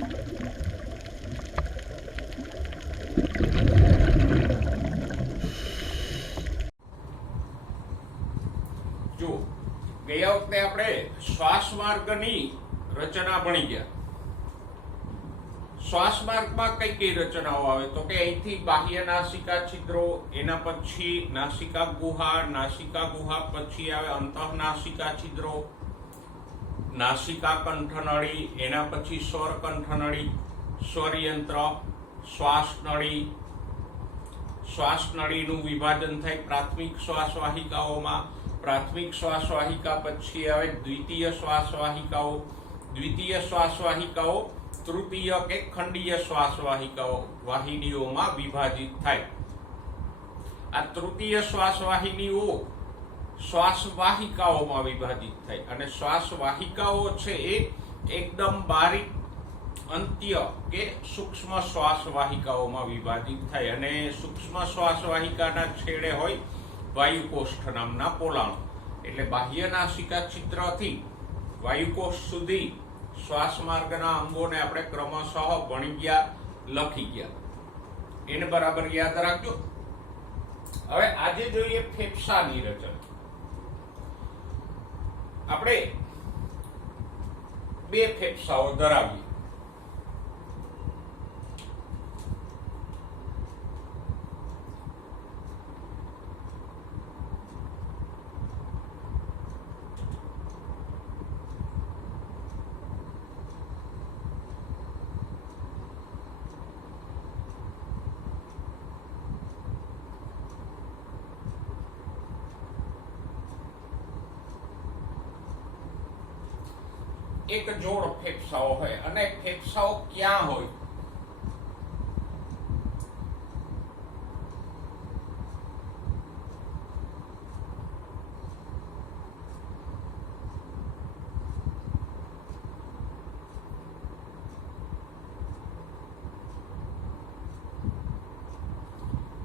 જો ગયા વખતે આપણે શ્વાસ માર્ગની રચના ભણી ગયા. શ્વાસ માર્ગમાં કઈ કઈ રચનાઓ આવે તો કે અહીંથી બાહ્ય નાસિકા છિદ્રો, એના પછી નાસિકા ગુહા પછી આવે અંતઃનાસિકા છિદ્રો, નાસિકા કંઠનળી, એના પછી સ્વર કંઠનળી, સ્વરયંત્ર, શ્વાસનળીનું વિભાજન થાય પ્રાથમિક શ્વાસવાહિકાઓમાં. પ્રાથમિક શ્વાસવાહિકા પછી આવે દ્વિતીય શ્વાસવાહિકાઓ, તૃતીય કે ખંડીય શ્વાસવાહિકાઓ વાહિનીઓમાં વિભાજિત થાય. આ તૃતીય શ્વાસવાહિનીઓ શ્વાસવાહિકાઓમાં વિભાજિત થાય અને શ્વાસવાહિકાઓ છે એ એકદમ બારીક અંત્ય કે સૂક્ષ્મ શ્વાસવાહિકાઓમાં વિભાજિત થાય અને સૂક્ષ્મ શ્વાસવાહિકાના છેડે હોય વાયુકોષ્ઠ નામના પોલાણો. એટલે બાહ્ય નાસિકા છિદ્રથી વાયુકોષ્ઠ સુધી શ્વાસ માર્ગના અંગોને આપણે ક્રમશઃ ભણી ગયા, લખી ગયા. એને બરાબર યાદ રાખજો. હવે આજે જોઈએ ફેફસાની રચના. આપણે બે ફેફસાઓ ધરાવીએ. એક જોડ ફેફસાઓ હોય અને ફેફસાઓ ક્યાં હોય?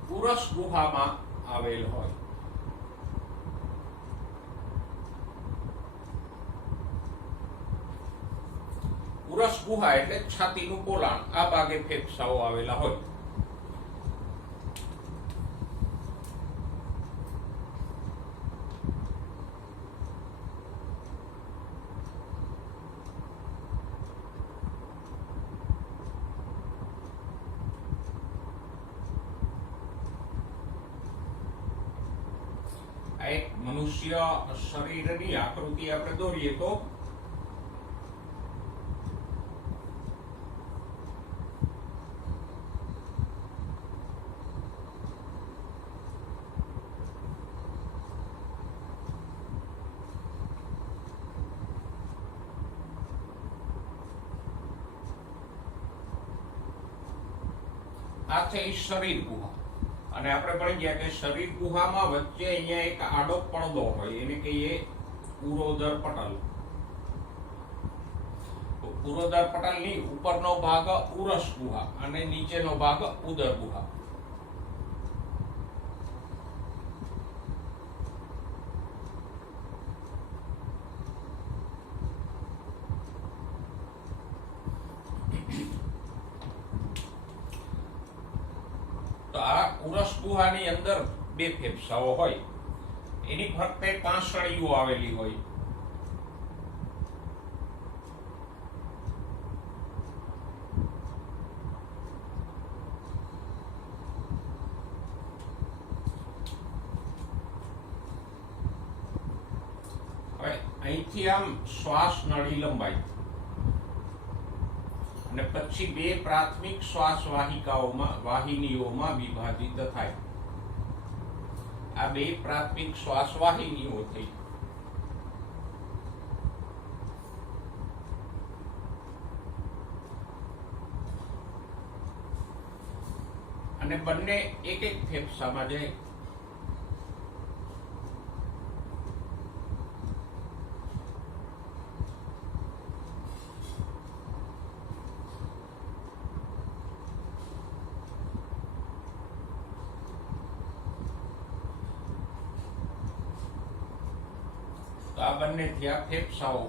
ઉરસ ગુહામાં આવેલ હોય. ઉરસ ગુહા એટલે છાતીનું પોલાણ, આ ભાગે ફેફસાઓ આવેલા હોય. આ એક મનુષ્ય શરીરની આકૃતિ આપણે દોરીએ તો આ છે શરીર ગુહા. અને આપણે ભણી ગયા કે શરીર ગુહામાં વચ્ચે અહીંયા એક આડો પડદો હોય, એને કહીએ ઉરોદર પટલ. ઉરોદર પટલની ઉપરનો ભાગ ઉરસ ગુહા અને નીચેનો ભાગ ઉદર ગુહા. તો આ ઉરસ ગુહાની અંદર બે ફેફસાઓ હોય, એની ફરતે પાંસળીઓ આવેલી હોય. હવે અહીંથી આમ શ્વાસ નળી લંબાઈ અને પછી બે પ્રાથમિક શ્વાસ વાહિનીઓમાં વિભાજિત થાય. આ બે પ્રાથમિક શ્વાસ વાહિનીઓ થઈ. અને બંને એક એક ફેફસામાં જાય. તો આ બંને થયા ફેફસાઓ.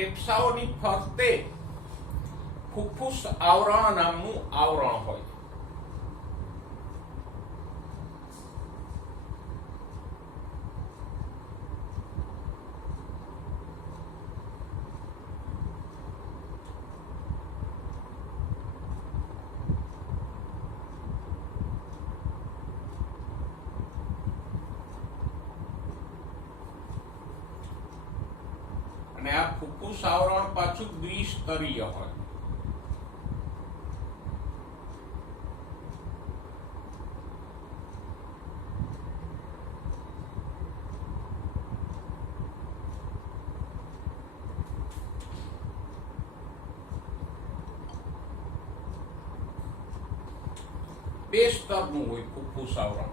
ફેફસાઓની ફરતે ફુફ્ફુસ આવરણ નામનું આવરણ હોય. અને આ ફુફ્ફુસ આવરણ પાછું દ્વિસ્તરીય હોય. બે સ્તરનું હોય ફુફ્ફુસ આવરણ.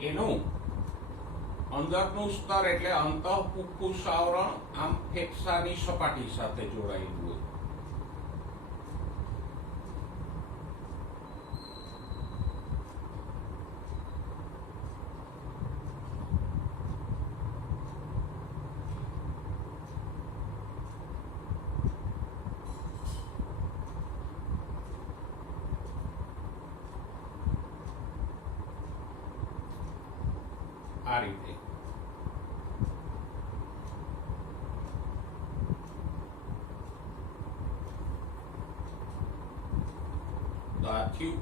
એનું અંદરનું સ્તર એટલે અંતઃ ફુફ્ફુસ આવરણ આમ ફેફસાની સપાટી સાથે જોડાયેલું હોય. આ રીતે તો આ થયું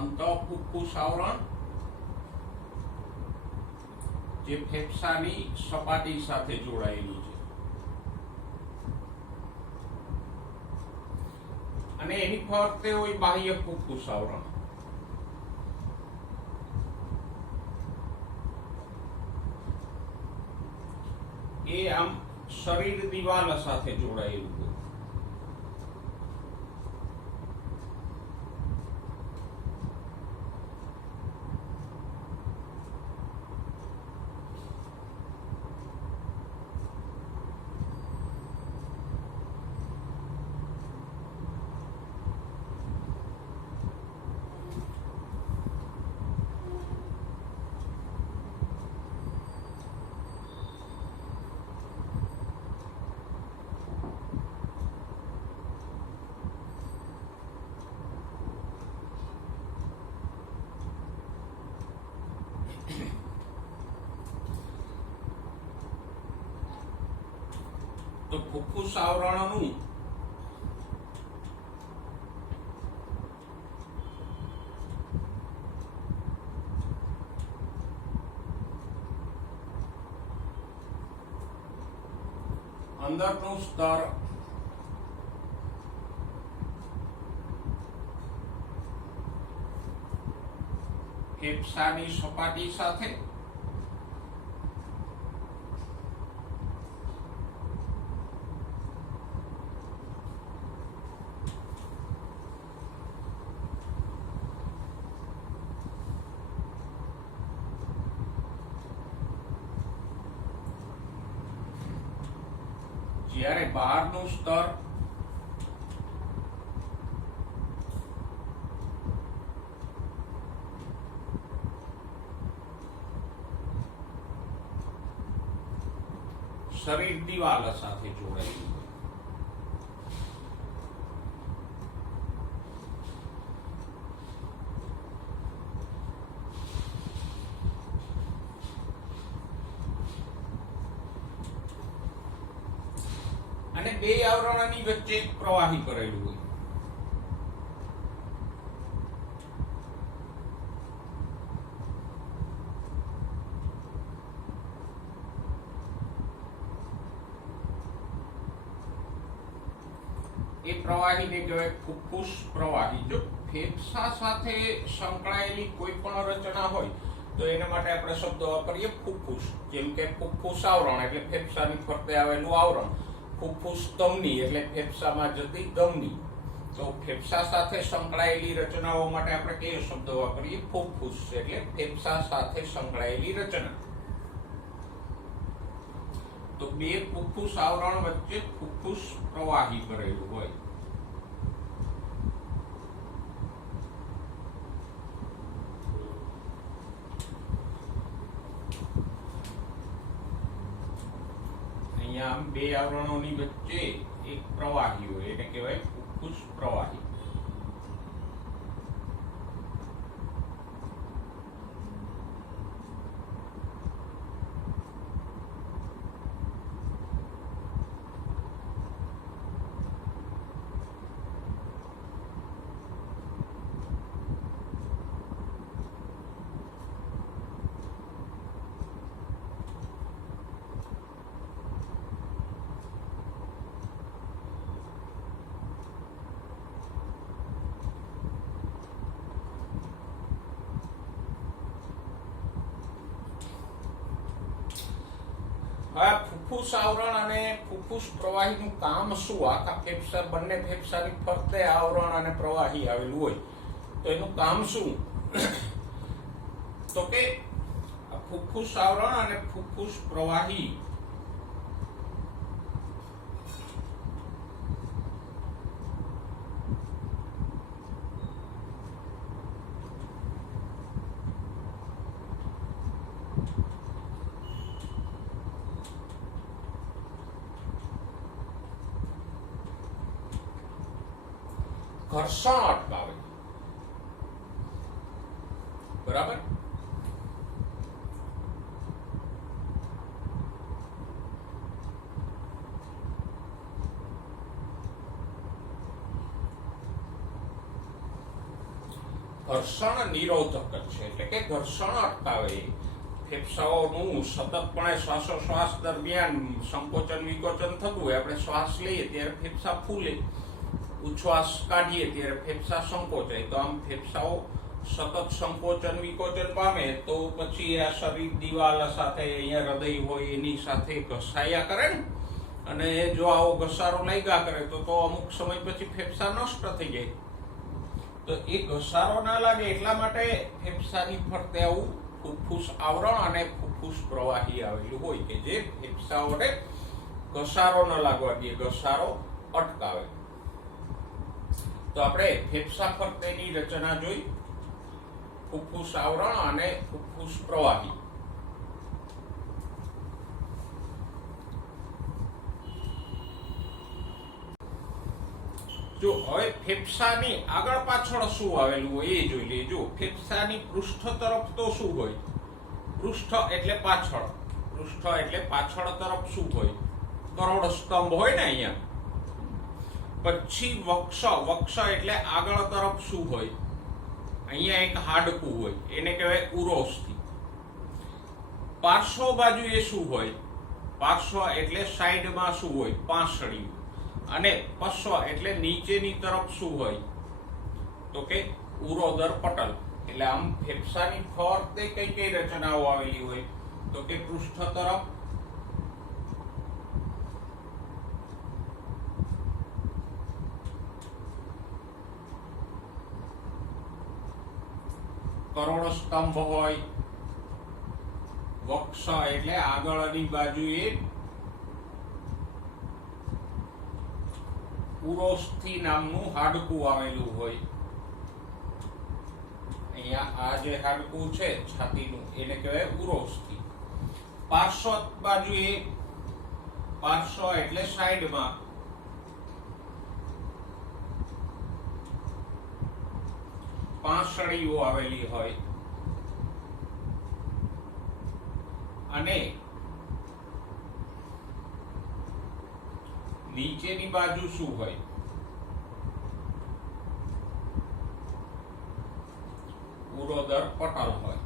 અંતઃ ફુફ્ફુસ આવરણ, જે ફેફસાની સપાટી સાથે જોડાયેલું છે. અને એની ફરતે હોય બાહ્ય ફુફ્ફુસ આવરણ. એ આમ શરીર દિવાલ સાથે જોડાયેલું હોય. તો ફુફ્ફુસ આવરણનું અંદરનું સ્તર ફેફસાની સપાટી સાથે જ્યારે બહારનું સ્તર શરીર દિવાલ સાથે જોડાયેલું હોય. અને બે આવરણની વચ્ચે પ્રવાહી કરેલું હોય. એ પ્રવાહીને કહેવાય ફુફ્ફુસ પ્રવાહી. જો ફેફસા સાથે સંકળાયેલી કોઈ પણ રચના હોય તો એના માટે આપણે શબ્દ વાપરીએ ફુફ્ફુસ. જેમ કે ફુફ્ફુસ આવરણ એટલે ફેફસાની ફરતે આવેલું આવરણ, ફુફ્ફુસ ધમની એટલે ફેફસામાં જતી ધમની. તો ફેફસા સાથે સંકળાયેલી રચનાઓ માટે આપણે કયો શબ્દ વાપરીએ? ફુફ્ફુસ એટલે ફેફસા સાથે સંકળાયેલી રચના. તો બે ફુફ્ફુસ આવરણ વચ્ચે ફુફ્ફુસ પ્રવાહી કરેલું હોય. અહીંયા આમ બે આવરણોની વચ્ચે એક પ્રવાહી હોય, એને કહેવાય ફુફ્ફુસ પ્રવાહી. હવે ફુફ્ફુસ આવરણ અને ફુફ્ફુસ પ્રવાહીનું કામ શું? આખા ફેફસા, બંને ફેફસાની ફરતે આવરણ અને પ્રવાહી આવેલું હોય તો એનું કામ શું? તો કે ફુફ્ફુસ આવરણ અને ફુફ્ફુસ પ્રવાહી ઘર્ષણ અટકાવે. બરાબર? ઘર્ષણ નિરોધક છે, એટલે કે ઘર્ષણ અટકાવે. ફેફસાઓનું સતતપણે શ્વાસોશ્વાસ દરમિયાન સંકોચન વિકોચન થતું હોય. આપણે શ્વાસ લઈએ ત્યારે ફેફસા ફૂલે, ઉચ્છ્વાસ કાઢીએ ત્યારે ફેફસા સંકોચાય. તો આમ ફેફસાઓ સતત સંકોચન વિકોચન પામે તો પછી આ શરીર દિવાલ સાથે, અહીંયા હૃદય હોય એની સાથે ઘસાયા કરે ને, અને જો આવો ઘસારો લાગ્યા કરે તો અમુક સમય પછી ફેફસા નષ્ટ થઈ જાય. તો એ ઘસારો ના લાગે એટલા માટે ફેફસાની ફરતે આવું ફુફ્ફુસ આવરણ અને ફુફ્ફુસ પ્રવાહી આવેલું હોય કે જે ફેફસાઓને ઘસારો ન લાગવા દે, ઘસારો અટકાવે. તો આપણે ફેફસા ફરતેની રચના જોઈ, ફુફ્ફુસ આવરણ અને ફુફ્ફુસ પ્રવાહી. જો હવે ફેફસાની આગળ પાછળ શું આવેલું હોય એ જોઈ લઈએ. જો ફેફસાની પૃષ્ઠ તરફ તો શું હોય? પૃષ્ઠ એટલે પાછળ, પૃષ્ઠ એટલે પાછળ તરફ શું હોય? કરોડ સ્તંભ હોય ને અહીંયા. પછી વક્ષ, વક્ષ એટલે આગળ તરફ શું હોય? અહીંયા એક હાડકું હોય, એને કહેવાય ઉરોસ્થિ. પાર્શ્વ બાજુએ શું હોય? પાર્શ્વ એટલે સાઈડમાં શું હોય? પાંસળી. અને પશ્વ એટલે નીચેની તરફ શું હોય? તો કે ઉરોદર પટલ. એટલે આમ ફેફસાની ફરતે કઈ કઈ રચનાઓ આવેલી હોય? તો કે પૃષ્ઠ તરફ કરોડ સ્તંભ હોય, વક્ષ એટલે આગળની બાજુએ ઉરોસ્થિ નામનું હાડકું આવેલું હોય. અહીંયા આ જે હાડકું છે છાતીનું એને કહેવાય ઉરોસ્થિ. પાર્શ્વ બાજુએ, પાર્શ્વ એટલે સાઈડમાં, પાંસળીઓ આવેલી હોય. અને નીચેની બાજુ શું હોય? ઉરોદર પટલ હોય.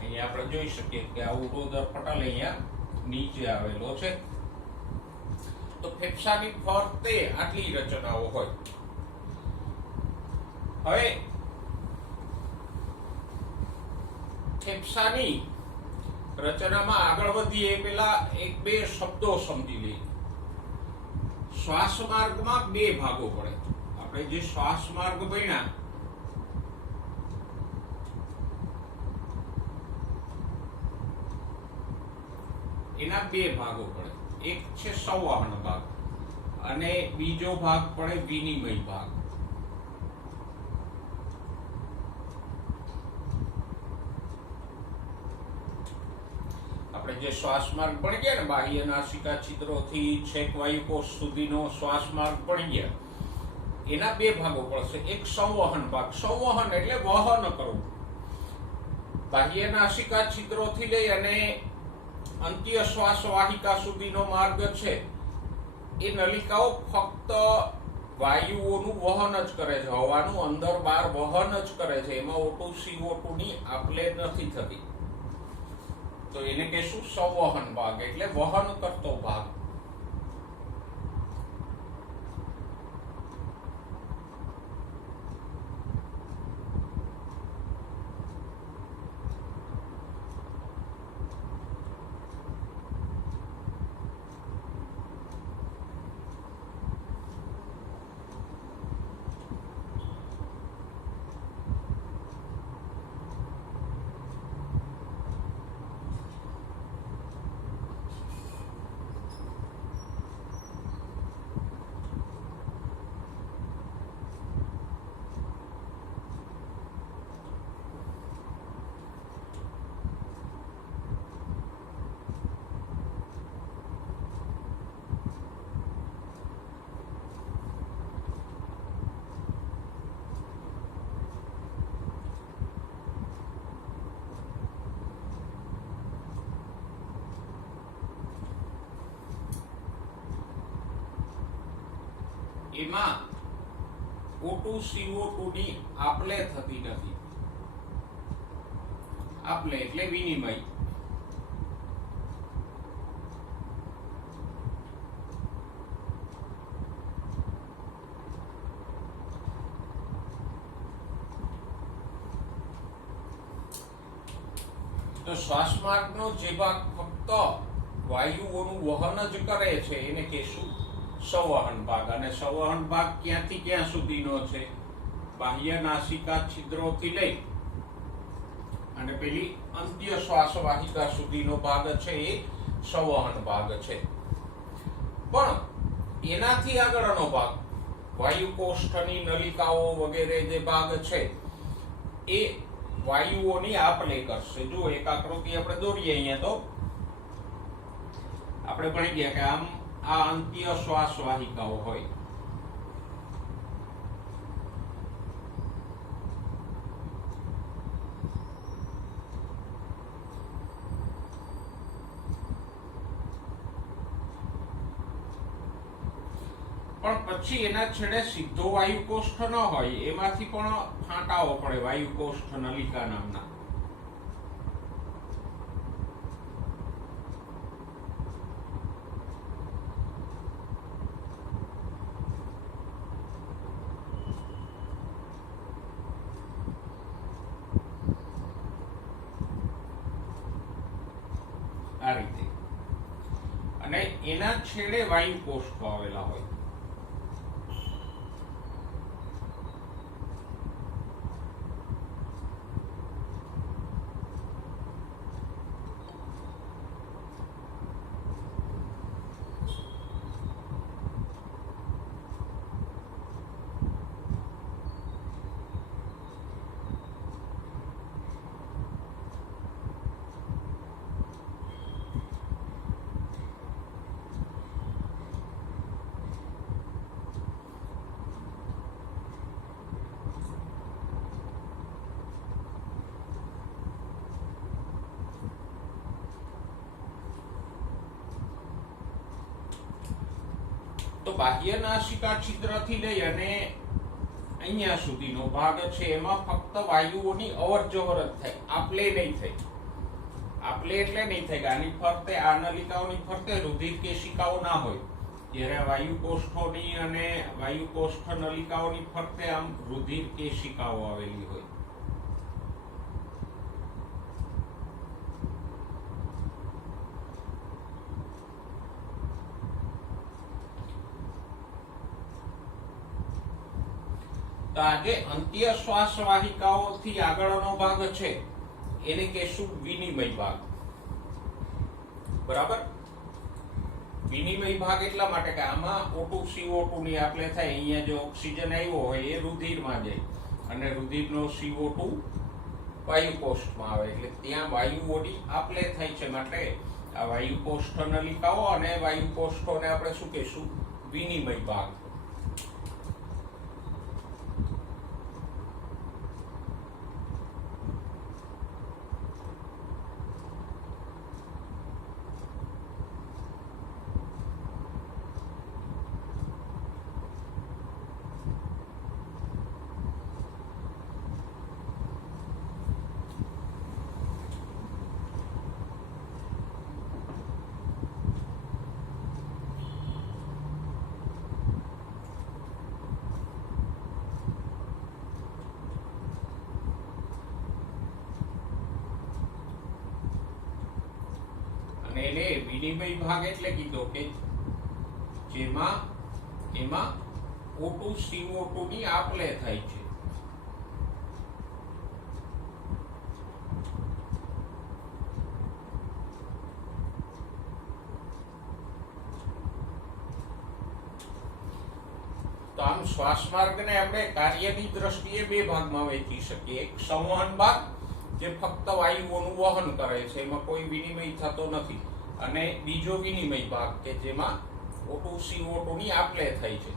અહીંયા આપણે જોઈ શકીએ કે આ ઉરોદર પટલ અહીંયા નીચે આવેલો છે. તો ફેફસાની ફરતે આટલી રચનાઓ હોય. હવે ફેફસાની રચનામાં આગળ વધીએ પેલા એક બે શબ્દો સમજી લઈએ. શ્વાસ માર્ગમાં બે ભાગો પડે. આપણે જે શ્વાસ માર્ગ ભણ્યા એના બે ભાગો પડે. એક છે સંવહન ભાગ અને બીજો ભાગ પડે વિનિમય ભાગ. આપણે જે શ્વાસ માર્ગ ભણી ગયા ને, બાહ્ય નાસિકા છિદ્રોથી છેક વાયુકોષ સુધીનો શ્વાસ માર્ગ ભણી ગયા, એના બે ભાગો પડશે. એક સંવહન ભાગ. સંવહન એટલે વહન કરવું. બાહ્ય નાસિકા છિદ્રોથી લઈ અને અંત્ય શ્વાસ વાહિકા સુધીનો માર્ગ છે, એ નલિકાઓ ફક્ત વાયુઓનું વહન જ કરે છે, હવાનું અંદર બહાર વહન જ કરે છે. એમાં O2 CO2 ની આપલે નથી થતી. તો એને કહેશું સંવહન ભાગ, એટલે વહન કરતો ભાગ. એમાં O2 CO2 ની આપલે થતી નથી. આપલે એટલે વિનિમય. તો શ્વાસમાર્ગનો જે ભાગ ફક્ત વાયુઓનું વહન જ કરે છે એને કહેશું સંવહન ભાગ. અને સંવહન ભાગ ક્યાંથી ક્યાં સુધીનો છે? બાહ્ય નાસિકા છિદ્રોથી લઈ અને પેલી અંત્ય શ્વાસ વાહિકા સુધીનો ભાગ છે એ સંવહન ભાગ છે. પણ એનાથી આગળનો ભાગ વાયુકોષ્ઠની નલિકાઓ વગેરે જે ભાગ છે એ વાયુઓની આપલે કરશે. જો એક આકૃતિ આપણે દોરીએ અહીંયા, તો આપણે ભણી ગયા કે આમ આ અંત્ય શ્વાસ વાહિકાઓ હોય. પણ પછી એના છેડે સીધો વાયુકોષ્ઠ ન હોય, એમાંથી પણ ફાંટાઓ પડે, વાયુકોષ્ઠ નલિકા નામના. આ રીતે. અને એના છેડે વાયુકોષ્ઠો આવેલા હોય. તો બાહ્ય નાસિકા છિદ્રથી લઈ અને અહીંયા સુધીનો ભાગ છે એમાં ફક્ત વાયુઓની અવર જવર જ થાય, આપલે નહીં થાય. આપલે એટલે નહીં થાય કે આની ફરતે, આ નલિકાઓની ફરતે રુધિર કેશિકાઓ ના હોય. જ્યારે વાયુકોષ્ઠોની અને વાયુકોષ્ઠ નલિકાઓની ફરતે આમ રુધિર કેશિકાઓ આવેલી હોય. તો આજે અંત્ય શ્વાસ વાહિકાઓથી આગળનો ભાગ છે એને કહેશું વિનિમય ભાગ. બરાબર? વિનિમય ભાગ એટલા માટે કે આમાં O2 CO2 ની આપલે થાય. અહીંયા જે ઓક્સિજન આવ્યો હોય એ રુધિરમાં જાય અને રુધિરનો CO2 વાયુકોષ્ઠમાં આવે, એટલે ત્યાં વાયુઓની આપલે થાય છે. માટે આ વાયુકોષ્ઠ નલિકાઓ અને વાયુકોષ્ઠોને આપણે શું કહીશું? વિનિમય ભાગ. એને વિનિમય ભાગ એટલે કીધો કે જેમાં એમાં O2 CO2 ની આપ-લે થાય છે. તો આમ શ્વાસ માર્ગને આપણે કાર્યની દ્રષ્ટિએ બે ભાગમાં વહેંચી શકીએ. એક સંવહન ભાગ જે ફક્ત વાયુઓનું વહન કરે છે, એમાં કોઈ વિનિમય થતો નથી, અને બીજો વિનિમય ભાગ કે જેમાં O2 CO2 ની આપ-લે થાય છે.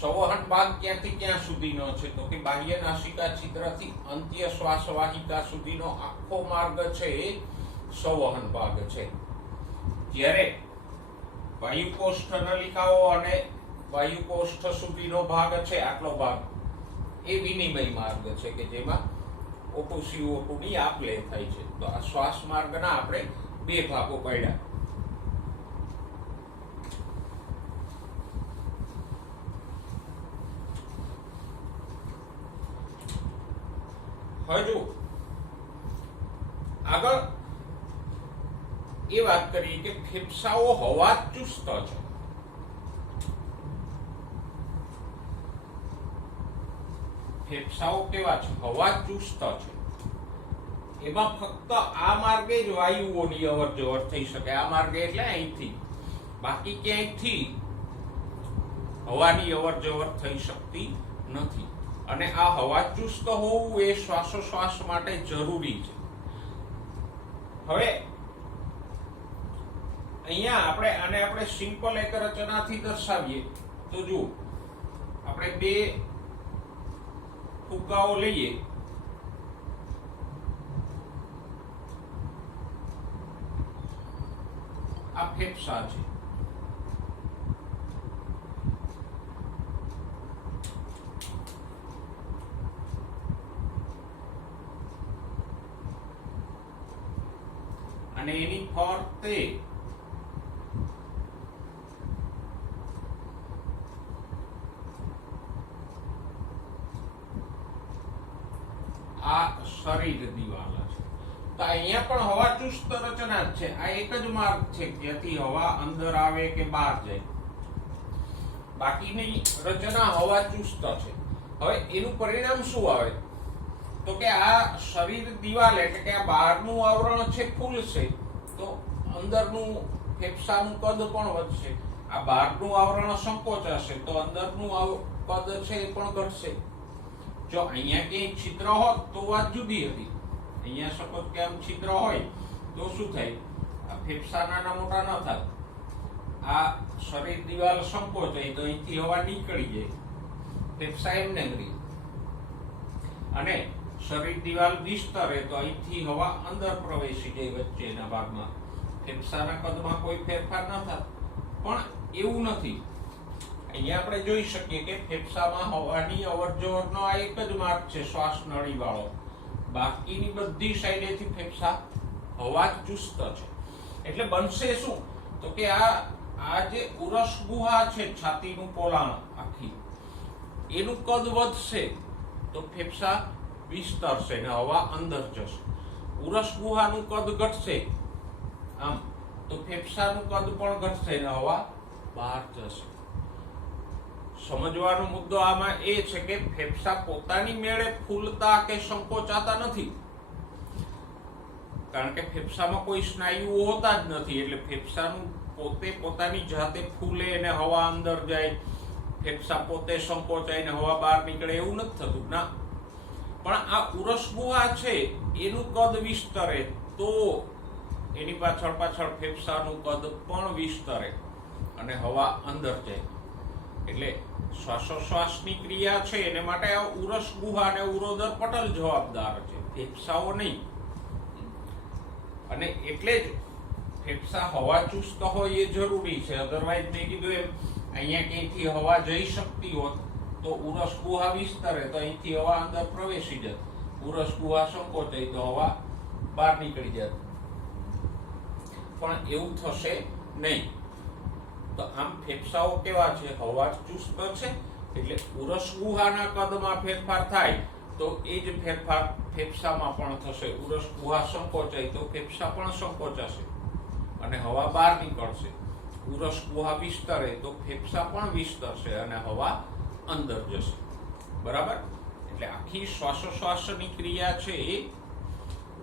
સંવહન ભાગ ક્યાંથી ક્યાં સુધીનો છે? તો કે બાહ્ય નાસિકા છિદ્રથી અંત્ય શ્વાસ વાહિકા સુધીનો આખો માર્ગ છે એ સંવહન ભાગ છે. જ્યારે વાયુકોષ્ઠ નલિકાઓ અને વાયુકોષ્ઠ સુધીનો ભાગ છે, આટલો ભાગ એ વિનિમય માર્ગ છે કે જેમાં O2 CO2 ની આપ-લે થાય છે. તો આ શ્વાસ માર્ગના આપણે બે ભાગો પાડ્યા. હજુ આગળ એ વાત કરીએ કે ફેફસાઓ હવાચુસ્ત છે. ફેફસાઓ કેવા છે? હવાચુસ્ત છે. એમાં ફક્ત આ માર્ગે જ વાયુઓની અવર જવર થઈ શકે. આ માર્ગે એટલે અહીંથી, બાકી ક્યાંયથી હવાની અવર જવર થઈ શકતી નથી. અને આ હવાચુસ્ત હોવું એ શ્વાસોશ્વાસ માટે જરૂરી છે. હવે અહીંયા આપણે સિમ્પલ એક રચનાથી દર્શાવીએ તો જુઓ, આપણે બે ફુગ્ગાઓ લઈએ. આ ફેફસા છે. અને એની ફરતે આ શરીર દિવાલ છે. તો અહીંયા પણ હવાચુસ્ત રચના જ છે. આ એક જ માર્ગ છે ત્યાંથી હવા અંદર આવે કે બહાર જાય. બાકીની રચના હવાચુસ્ત છે. હવે એનું પરિણામ શું આવે? તો કે આ શરીર દિવાલ એટલે કે આ બહારનું આવરણ છે ફૂલશે, તો અંદરનું ફેફસાનું કદ પણ વધશે. આ બહારનું આવરણ સંકોચાશે તો અંદરનું કદ છે એ પણ ઘટશે. જો અહીંયા ક્યાંય છિદ્ર હોત તો વાત જુદી હતી. અહીંયા સપોઝ કે આમ છિદ્ર હોય તો શું થાય? આ ફેફસા નાના મોટા ન થાય. આ શરીર દિવાલ સંકોચાય તો અહીંથી હવા નીકળી જાય, ફેફસા એમને રહી. અને શરીર દિવાલ વિસ્તરે તો અહીંથી હવા અંદર પ્રવેશી જાય વચ્ચેના ભાગમાં. ફેફસાના કદમાં કોઈ ફેરફાર ન થાય. પણ એવું નથી. અહીંયા આપણે જોઈ શકીએ કે ફેફસામાં હવાની અવરજવરનો આ એક જ માર્ગ છે, શ્વાસ નળી વાળો. બાકીની બધી સાઈડેથી ફેફસા હવાચુસ્ત છે. એટલે બનશે શું? તો કે આ જે ઉરસ ગુહા છે, છાતીનું પોલાણ આખી, એનું કદ વધશે તો ફેફસા વિસ્તરશે ને હવા અંદર જશે. ઉરસ ગુહાનું કદ ઘટશે આમ તો ફેફસાનું કદ પણ ઘટશે ને હવા બહાર જશે. સમજવાનો મુદ્દો આમાં એ છે કે ફેફસા પોતાની મેળે ફૂલતા કે સંકોચાતા નથી, કારણ કે ફેફસામાં કોઈ સ્નાયુઓ હોતા જ નથી. એટલે ફેફસાનું પોતે પોતાની જાતે ફૂલે અને હવા અંદર જાય, ફેફસા પોતે સંકોચાય ને હવા બહાર નીકળે, એવું નથી થતું ના. પણ આ ઉરસ ગુહા છે એનું કદ વિસ્તરે તો એની પાછળ પાછળ ફેફસાનું કદ પણ વિસ્તરે અને હવા અંદર જાય. એટલે શ્વાસોશ્વાસની ક્રિયા છે એને માટે ઉરસ ગુહા અને ઉરોદર પટલ જવાબદાર છે, ફેફસાઓ નહીં. અને એટલે જ ફેફસા હવા ચુસ્ત હોય એ જરૂરી છે. અધરવાઇઝ મેં કીધું એમ અહીંયા ક્યાંયથી હવા જઈ શકતી હોત તો ઉરસ ગુહા વિસ્તરે તો અહીંથી હવા અંદર પ્રવેશી જત, ઉરસ ગુહા સંકોચાય તો હવા બહાર નીકળી જત. પણ એવું થશે નહીં. તો આમ ફેફસાઓ કેવા છે? હવા ચુસ્ત છે. એટલે ઉરસ ગુહાના કદમાં ફેરફાર થાય તો એ જ ફેરફાર ફેફસામાં પણ થશે. ઉરસ ગુહા સંકોચાય તો ફેફસા પણ સંકોચાશે અને હવા બહાર નીકળશે. ઉરસ ગુહા વિસ્તરે તો ફેફસા પણ વિસ્તરશે અને હવા અંદર જશે. બરાબર? એટલે આખી શ્વાસોશ્વાસની ક્રિયા છે એ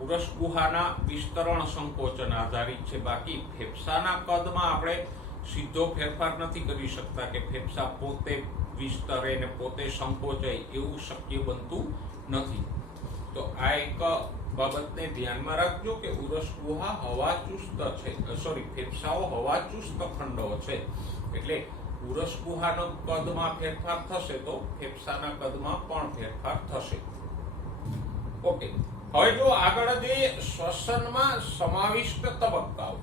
ઉરસ ગુહાના વિસ્તરણ સંકોચન આધારિત છે. બાકી ફેફસાના કદમાં આપણે સીધો ફેરફાર નથી કરી શકતા કે ફેફસા પોતે વિસ્તરે ને પોતે સંકોચાય, એવું શક્ય બનતું નથી. તો આ એક બાબતને ધ્યાનમાં રાખજો કે ઉરસ ગુહા હવા ચુસ્ત છે, ફેફસાઓ હવા ચુસ્ત ખંડો છે. એટલે ઉરસ ગુહાનો કદમાં ફેરફાર થશે તો ફેફસાના કદમાં પણ ફેરફાર થશે. ઓકે, હવે જો આગળ જે શ્વસનમાં સમાવિષ્ટ તબક્કાઓ,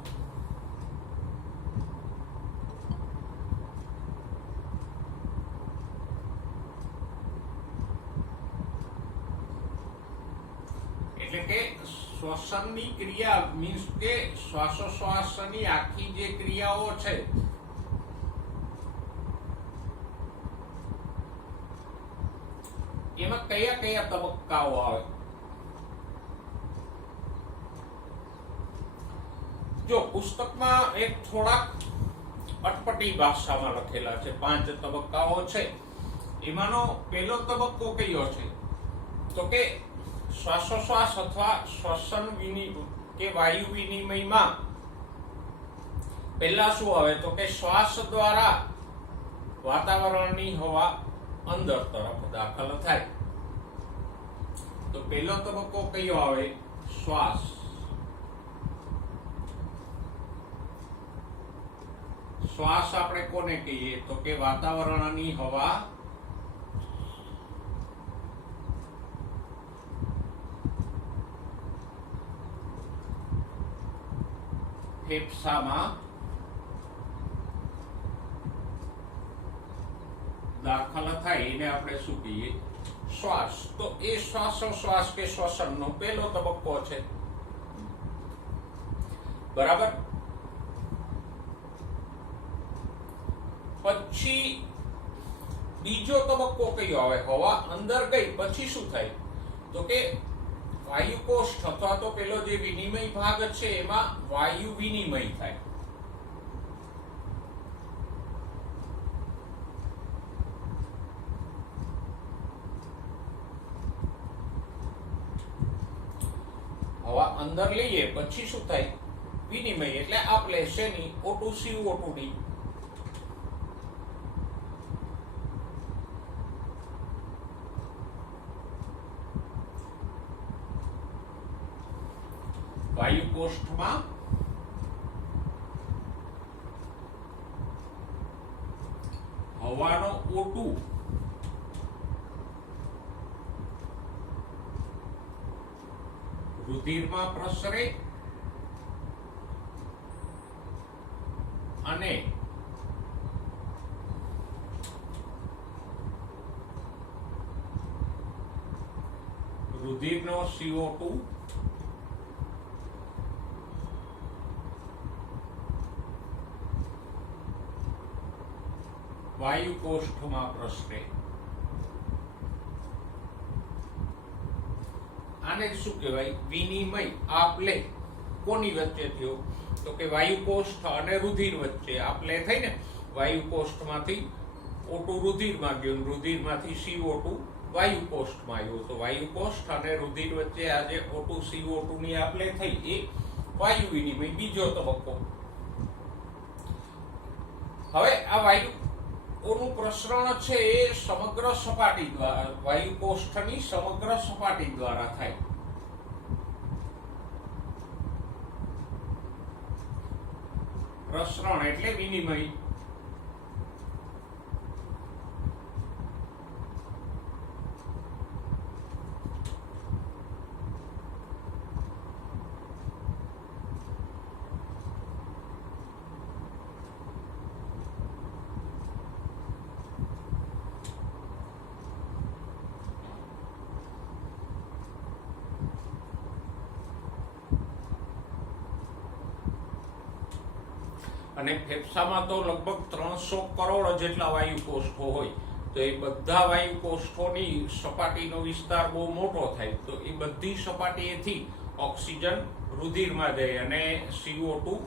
એટલે કે શ્વસનની ક્રિયા મીન્સ કે શ્વાસોશ્વાસની આખી જે ક્રિયાઓ છે એમાં કયા કયા તબક્કાઓ આવે? જો પુસ્તકમાં એક થોડાક અટપટી ભાષામાં લખેલા છે, 5 તબક્કાઓ છે. એમાંનો પહેલો તબક્કો કયો છે? તો કે શ્વાસોશ્વાસ અથવા શ્વસન કે વાયુ વિનિમયમાં પહેલા શું આવે? તો કે શ્વાસ દ્વારા વાતાવરણની હવા અંદર તરફ દાખલ થાય. તો પહેલો તબક્કો કયો આવે? શ્વાસ. શ્વાસ આપણે કોને કહીએ? તો કે વાતાવરણની હવા ફેફસામાં દાખલ થાય એને આપણે શું કહીએ? શ્વાસ. તો એ શ્વાસોશ્વાસ કે શ્વસનનો પહેલો તબક્કો છે. બરાબર? પછી બીજો તબક્કો કયો આવે? હવા અંદર ગઈ પછી શું થાય? તો કે વાયુકોષ્ઠ અથવા તો પેલો જે વિનિમય ભાગ છે એમાં વાયુ વિનિમય થાય. હવા અંદર લઈએ પછી શું થાય? વિનિમય. એટલે આપણે શેની? O2 CO2 ની. વાયુકોષ્ઠમાં હવાનો O2 રુધિરમાં પ્રસરે અને રુધિરનો CO2 વાયુકોષ્ઠમાં પ્રસરે. આને શું કહેવાય? વિનિમય. આપ-લે કોની વચ્ચે થયો? તો કે વાયુકોષ્ઠ અને રુધિર વચ્ચે આપ-લે થઈ ને. વાયુકોષ્ઠમાંથી O2 રુધિરમાં ગયો, રુધિરમાંથી CO2 વાયુકોષ્ઠમાં આવ્યો. તો વાયુકોષ્ઠ અને રુધિર વચ્ચે આજે O2 CO2 ની આપ-લે થઈ, એ વાયુ વિનિમય બીજો તબક્કો. હવે આ વાયુ નું પ્રસરણ છે એ સમગ્ર સપાટી દ્વારા, વાયુકોષ્ઠની સમગ્ર સપાટી દ્વારા થાય. મિશ્રણ એટલે વિનિમય. અને ફેફસામાં તો લગભગ 300 કરોડ જેટલા વાયુ કોષો હોય, તો એ બધા વાયુ કોષોની સપાટીનો વિસ્તાર બહુ મોટો થાય, તો એ બધી સપાટીએથી ઓક્સિજન રુધિરમાં જાય અને CO2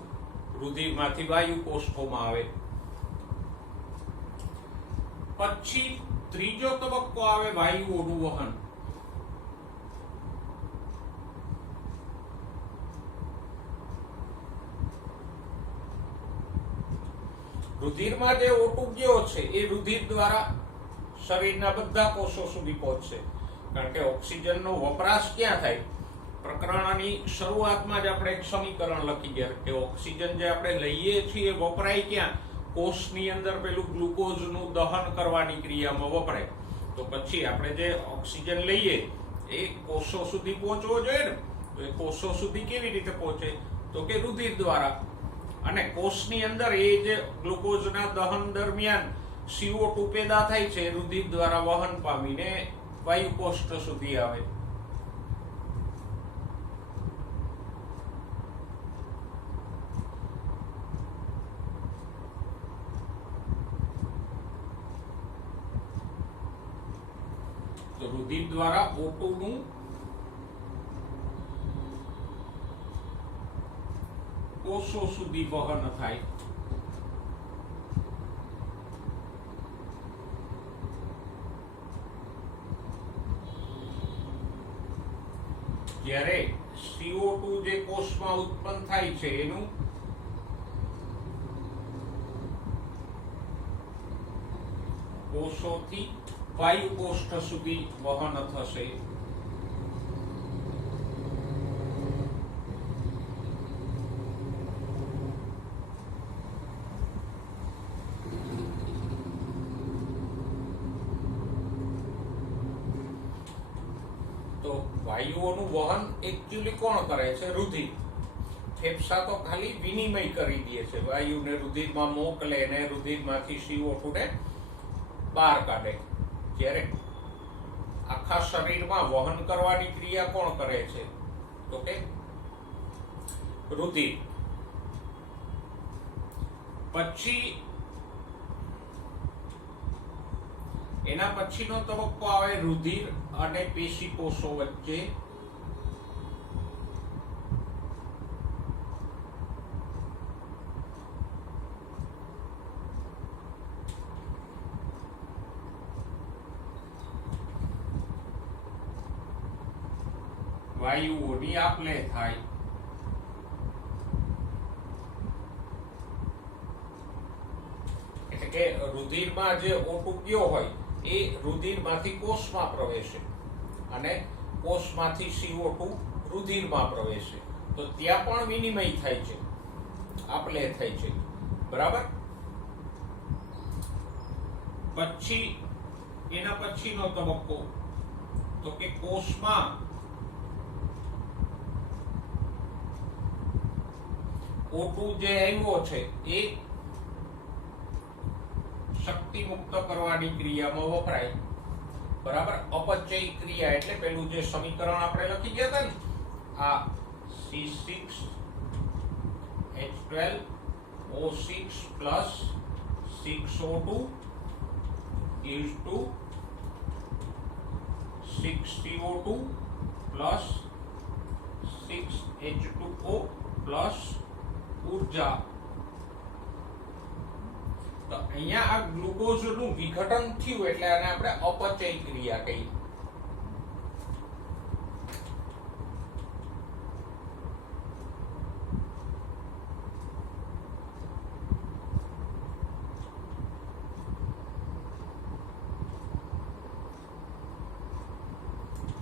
રુધિરમાંથી વાયુ કોષોમાં આવે. પછી ત્રીજો તબક્કો આવે વાયુઓનું વહન. રુધિરમાં જે O2 ગયો છે એ રુધિર દ્વારા શરીરના બધા કોષો સુધી પહોંચશે, કારણ કે ઓક્સિજનનો વપરાશ ક્યાં થાય? પ્રકરણની શરૂઆતમાં જ આપણે એક સમીકરણ લખી ગયા કે ઓક્સિજન જે આપણે લઈએ છીએ વપરાય ક્યાં? કોષની અંદર પેલું ગ્લુકોઝનું દહન કરવાની ક્રિયામાં વપરાય. તો પછી આપણે જે ઓક્સિજન લઈએ એ કોષો સુધી પહોંચવો જોઈએ ને, તો એ કોષો સુધી કેવી રીતે પહોંચે? તો કે રુધિર દ્વારા. અને કોષની અંદર એ જે ગ્લુકોઝના દહન દરમિયાન CO2 પેદા થાય છે, રુધિર દ્વારા વહન પામીને વાયુ કોષ્ઠ સુધી આવે. તો રુધિર દ્વારા O2 નું કોષો સુધી વહન થાય. જ્યારે CO2 જે કોષમાં ઉત્પન્ન થાય છે એનું કોષોથી વાયુ કોષ્ઠ સુધી વહન થશે. વાયુઓનું વહન એકચ્યુઅલી કોણ કરે છે? રુધિર. ફેફસા તો ખાલી વિનિમય કરી દે છે, વાયુને રુધિરમાં મોકલે ને રુધિરમાંથી CO2 ને બહાર કાઢે. જ્યારે આખા શરીરમાં વહન કરવાની ક્રિયા કોણ કરે છે? તો કે રુધિર. પછી એના પછીનો તબક્કો આવે રુધિર અને પેશી કોષો વચ્ચે વાયુઓની આપ-લે થાય. એટલે કે રુધિરમાં જે O2 ગયો હોય એ રુધિરમાંથી કોષમાં પ્રવેશે અને કોષમાંથી CO2 રુધિરમાં પ્રવેશે, તો ત્યાં પણ વિનિમય થાય છે, આપ-લે થાય છે. બરાબર. પછી એના પછીનો તબક્કો તો કે કોષમાં O2 જે આવ્યો છે એ શક્તિ મુક્ત કરવાની ક્રિયામાં વપરાય. બરાબર. અપચય ક્રિયા એટલે પેલું જે સમીકરણ આપણે લખી ગયા હતા ને, આ C6H12O6 plus 6O2 gives to 6CO2 plus 6H2O plus ઊર્જા. તો અહીંયા આ ગ્લુકોઝનું વિઘટન થયું એટલે આને આપણે અપચય ક્રિયા કહીએ.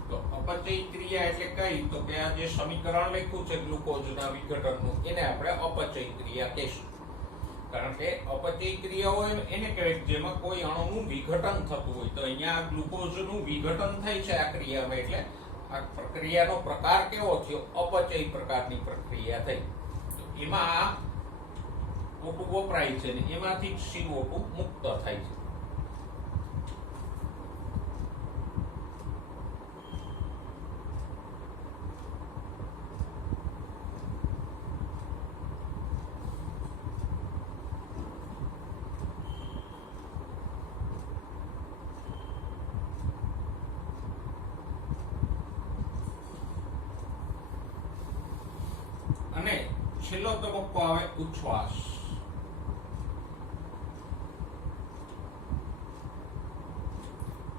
તો અપચય ક્રિયા એટલે કઈ? તો કે આ જે સમીકરણ લખ્યું છે ગ્લુકોઝના વિઘટનનું, એને આપણે અપચય ક્રિયા કહીશું. કારણ કે અપચય ક્રિયાઓ એને કહેવાય જેમાં કોઈ અણુનું વિઘટન થતું હોય. તો અહીંયા ગ્લુકોઝનું વિઘટન થાય છે આ ક્રિયામાં, એટલે આ પ્રક્રિયાનો પ્રકાર કેવો થયો? અપચય પ્રકારની પ્રક્રિયા થઈ. તો એમાં આ O2 વપરાય છે ને એમાંથી CO2 મુક્ત થાય છે. અને છેલ્લો તબક્કો આવે ઉચ્છ્વાસ.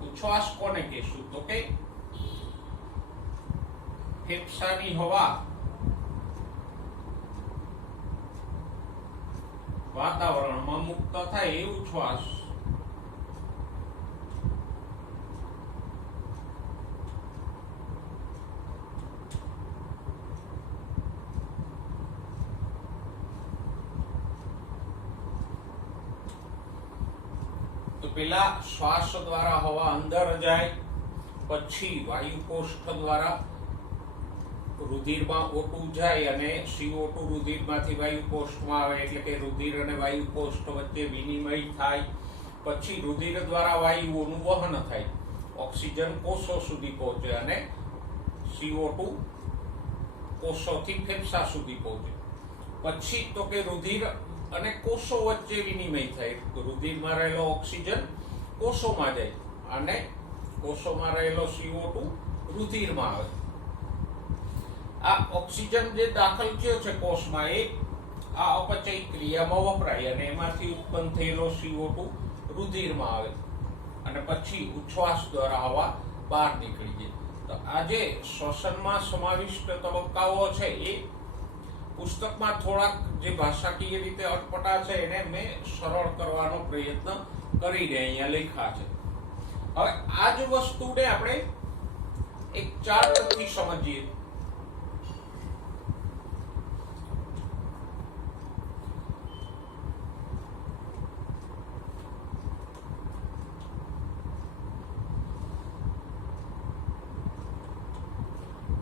ઉચ્છ્વાસ કોને કહેશું? તો કે ફેફસાની હવા વાતાવરણમાં મુક્ત થાય એ ઉચ્છ્વાસ. તો પેલા શ્વાસ દ્વારા હવા અંદર જાય, પછી વાયુ કોષ્ઠ દ્વારા રુધિરમાં O2 જાય અને CO2 રુધિરમાંથી વાયુ કોષ્ઠમાં આવે, એટલે કે રુધિર અને વાયુ કોષ્ઠ વચ્ચે વિનિમય થાય. પછી રુધિર દ્વારા વાયુઓનું વહન થાય, ઓક્સિજન કોષો સુધી પહોંચે અને CO2 કોષોથી ફેફસા સુધી પહોંચે. પછી તો કે રુધિર અને કોષો વચ્ચે વિનિમય થાય. રુધિરમાં રહેલો ઓક્સિજન કોષોમાં જાય અને કોષોમાં રહેલો CO2 રુધિરમાં આવે. આ ઓક્સિજન જે દાખલ થયો છે કોષમાં એ આ અપચય ક્રિયામાં વપરાય અને એમાંથી ઉત્પન્ન થયેલો CO2 રુધિરમાં આવે અને પછી ઉચ્છ્વાસ દ્વારા હવા બહાર નીકળી જાય. તો આ જે શ્વસનમાં સમાવિષ્ટ તબક્કાઓ છે એ પુસ્તકમાં થોડાક જે ભાષાકીય રીતે અટપટા છે એને મેં સરળ કરવાનો પ્રયત્ન કરીને અહીંયા લખ્યા છે. હવે આ જ વસ્તુને આપણે એક ચાર્ટથી સમજીએ.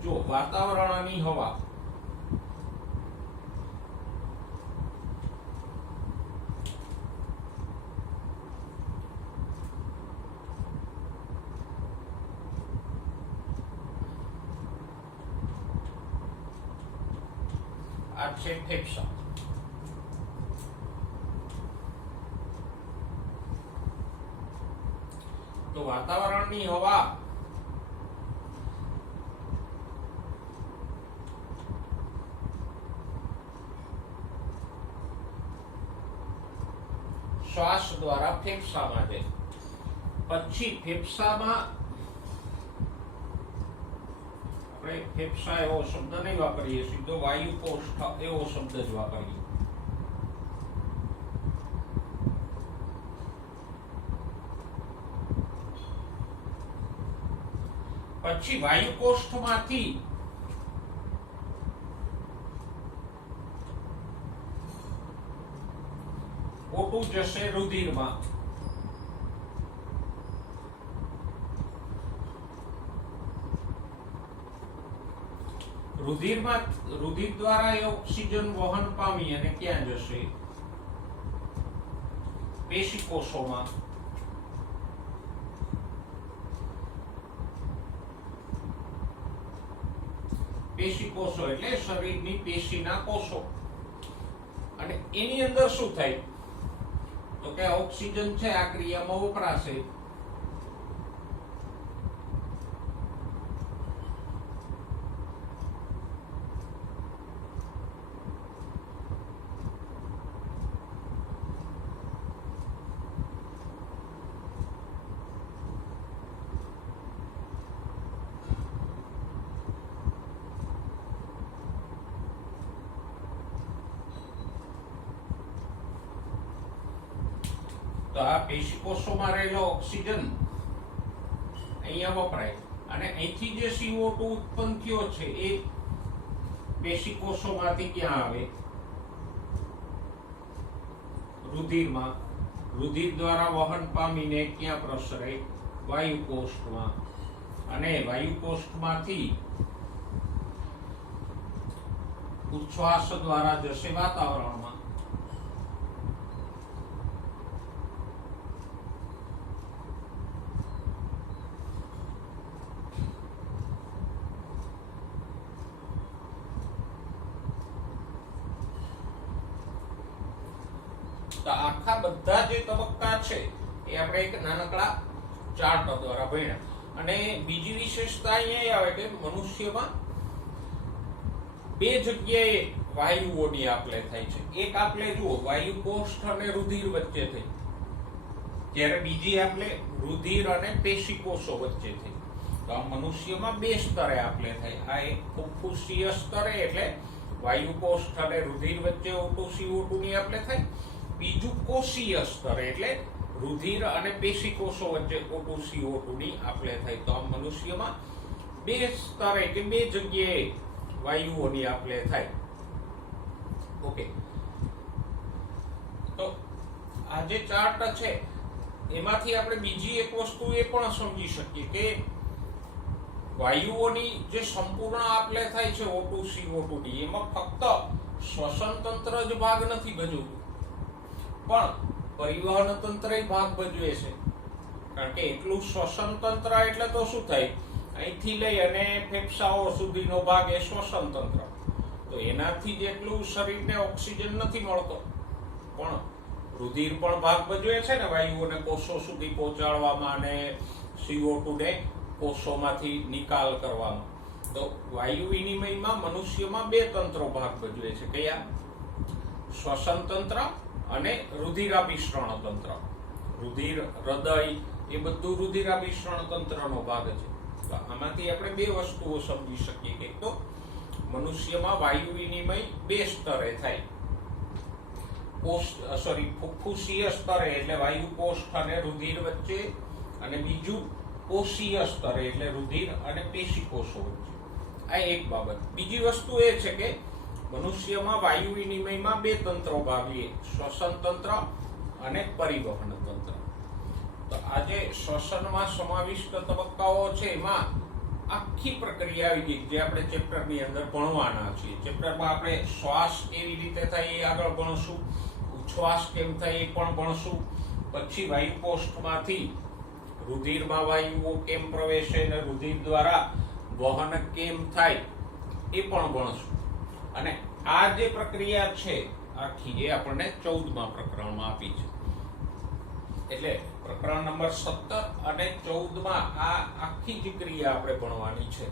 જો વાતાવરણની હવા આ છે ફેફસા. તો વાતાવરણની હવા શ્વાસ દ્વારા ફેફસામાં જાય, પછી ફેફસામાં આપણે ફેફસા એવો શબ્દ નહીં વાપરીએ, સીધો વાયુ કોષ્ઠ એવો શબ્દ જ વાપરીએ. પછી વાયુ કોષ્ઠમાંથી O2 જશે રુધિરમાં. રુધિર દ્વારા એ ઓક્સિજન વહન પામી અને ક્યાં જશે? પેશી કોષોમાં. પેશી કોષો એટલે શરીરની પેશીના કોષો. અને એની અંદર શું થાય? તો કે ઓક્સિજન છે આ ક્રિયામાં વપરાશે. તો આ પેશી કોષોમાં રહેલો ઓક્સિજન અહીંયા વપરાય અને અહીંથી જે CO2 ઉત્પન્ન થયો છે એ પેશી કોષોમાંથી ક્યાં આવે? રુધિરમાં, રુધિર દ્વારા વહન પામીને ક્યાં પ્રસરે? વાયુકોષ્ઠમાં, અને વાયુકોષ્ઠમાંથી ઉચ્છ્વાસ દ્વારા જશે વાતાવરણમાં. તો આખા બધા જે તબક્કા છે એ આપણે એક નાનકડા ચાર્ટ દ્વારા ભણ્યા. અને બીજી વિશેષતા અહીંયા આવે કે મનુષ્યમાં બે જગ્યાએ વાયુઓની આપલે થાય છે. એક આપલે જુઓ વાયુકોષ્ઠ અને રુધિર વચ્ચે થઈ, જ્યારે બીજી આપલે રુધિર અને પેશીકોષો વચ્ચે થઈ. તો આ મનુષ્યમાં બે સ્તરે આપલે થાય. આ એક ફુફ્ફુસીય સ્તરે એટલે વાયુકોષ્ઠ અને રુધિર વચ્ચે O2 CO2 ની આપલે થાય. બીજું કોષીય સ્તરે એટલે રુધિર અને પેશીકોષો વચ્ચે O2 CO2 ની આપલે થાય. તો આ મનુષ્યમાં બે સ્તરે કે બે જગ્યાએ વાયુઓની આપલે થાય. ઓકે, તો આ જે ચાર્ટ છે એમાંથી આપણે બીજી એક વસ્તુ એ પણ સમજી શકીએ કે વાયુઓની જે સંપૂર્ણ આપલે થાય છે O2 CO2 ની, એમાં ફક્ત શ્વસન તંત્ર જ ભાગ નથી ભજવતું, પણ પરિવહન તંત્ર ભાગ ભજવે છે. કારણ કે એટલું શ્વસન તંત્ર એટલે તો શું થાય, અહીંથી લઈ અને ફેફસાઓ સુધીનો ભાગ એ શ્વસન તંત્ર. તો એનાથી જેટલું શરીરને ઓક્સિજન નથી મળતો, પણ રુધિર પણ ભાગ ભજવે છે ને વાયુઓને કોષો સુધી પહોંચાડવામાં અને CO2 ને કોષોમાંથી નિકાલ કરવામાં. તો વાયુ વિનિમયમાં મનુષ્યમાં બે તંત્રો ભાગ ભજવે છે. કયા? શ્વસન તંત્ર અને રુધિરાભિસરણ તંત્ર. રુધિર, હૃદય એ બધું રુધિરાભિસરણ તંત્રનો ભાગ છે. તો આમાંથી આપણે બે વસ્તુઓ સમજી શકીએ કે તો મનુષ્યમાં વાયુ વિનિમય બે સ્તરે થાય. ફુફ્ફુસીય સ્તરે એટલે વાયુકોષ્ઠ અને રુધિર વચ્ચે, અને બીજું કોષીય સ્તરે એટલે રુધિર અને પેશીકોષો વચ્ચે. આ એક બાબત. બીજી વસ્તુ એ છે કે મનુષ્યમાં વાયુ વિનિમયમાં બે તંત્રો ભાગ લે, શ્વસન તંત્ર અને પરિવહન તંત્ર. તો આજે શ્વસનમાં સમાવિષ્ટ તબક્કાઓ છે એમાં આખી પ્રક્રિયા આવી ગઈ જે આપણે ચેપ્ટરની અંદર ભણવાના છીએ. ચેપ્ટરમાં આપણે શ્વાસ કેવી રીતે થાય એ આગળ ભણશું, ઉચ્છ્વાસ કેમ થાય એ પણ ભણશું, પછી વાયુકોષ્ઠમાંથી રુધિરમાં વાયુઓ કેમ પ્રવેશે અને રુધિર દ્વારા વહન કેમ થાય એ પણ ભણશું. અને આ જે પ્રક્રિયા છે આખી એ આપણને 14મા પ્રકરણમાં આપી છે. એટલે પ્રકરણ નંબર 17 અને 14માં આ આખી જ ક્રિયા આપણે ભણવાની છે.